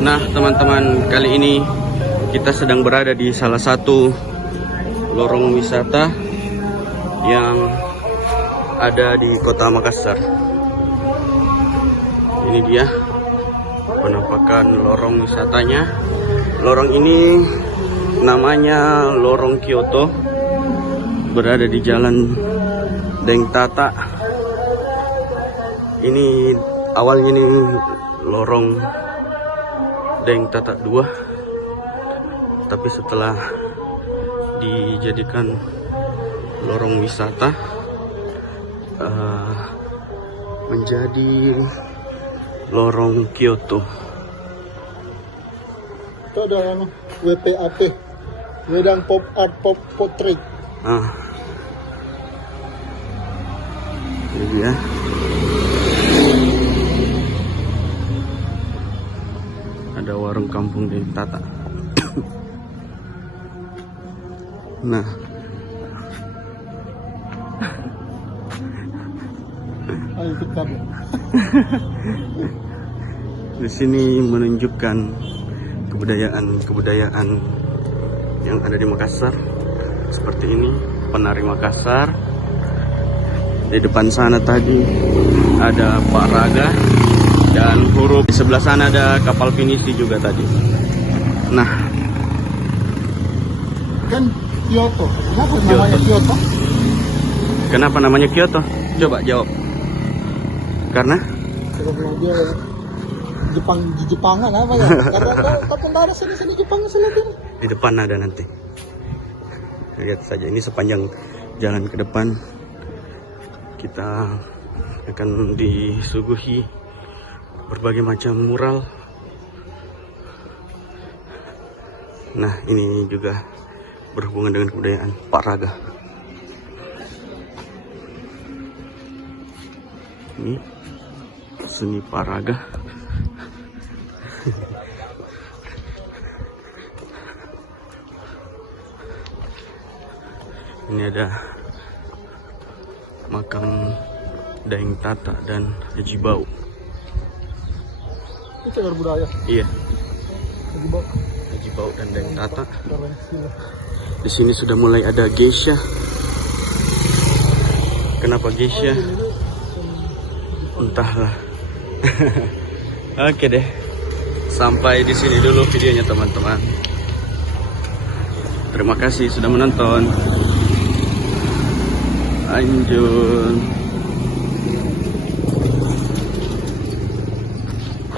Nah teman-teman, kali ini kita sedang berada di salah satu lorong wisata yang ada di kota Makassar. Ini dia penampakan lorong wisatanya. Lorong ini namanya Lorong Kyoto, berada di Jalan Deng Tata. Ini awalnya ini Lorong Deng Tata 2, tapi setelah dijadikan lorong wisata menjadi Lorong Kyoto. Itu ada WPAP, Wedang Pop Art Pop Portrait. Ini dia. Ada warung kampung Deng Tata. Nah, Ayo kita. di sini menunjukkan kebudayaan yang ada di Makassar. Seperti ini, penari Makassar. Di depan sana tadi ada Pak Raga dan huruf. Di sebelah sana ada kapal pinisi juga tadi. Nah, Kan Kyoto. Kenapa namanya Kyoto? Kenapa namanya Kyoto? Coba jawab. Karena Kalau dia di Jepangan apa ya? Kata ada sini Jepang selatan. di depan ada nanti. Lihat saja, ini sepanjang jalan ke depan kita akan disuguhi berbagai macam mural. Nah, ini juga berhubungan dengan kebudayaan Pak Raga. Ini seni Pak Raga. Ini ada makam Deng Tata dan Haji Bau. Itu cagar budaya. Iya, Haji Bau. Haji Bau dan Deng Tata. Di sini sudah mulai ada geisha. Kenapa geisha? Entahlah. Oke deh. Sampai di sini dulu videonya teman-teman. Terima kasih sudah menonton. Lanjut.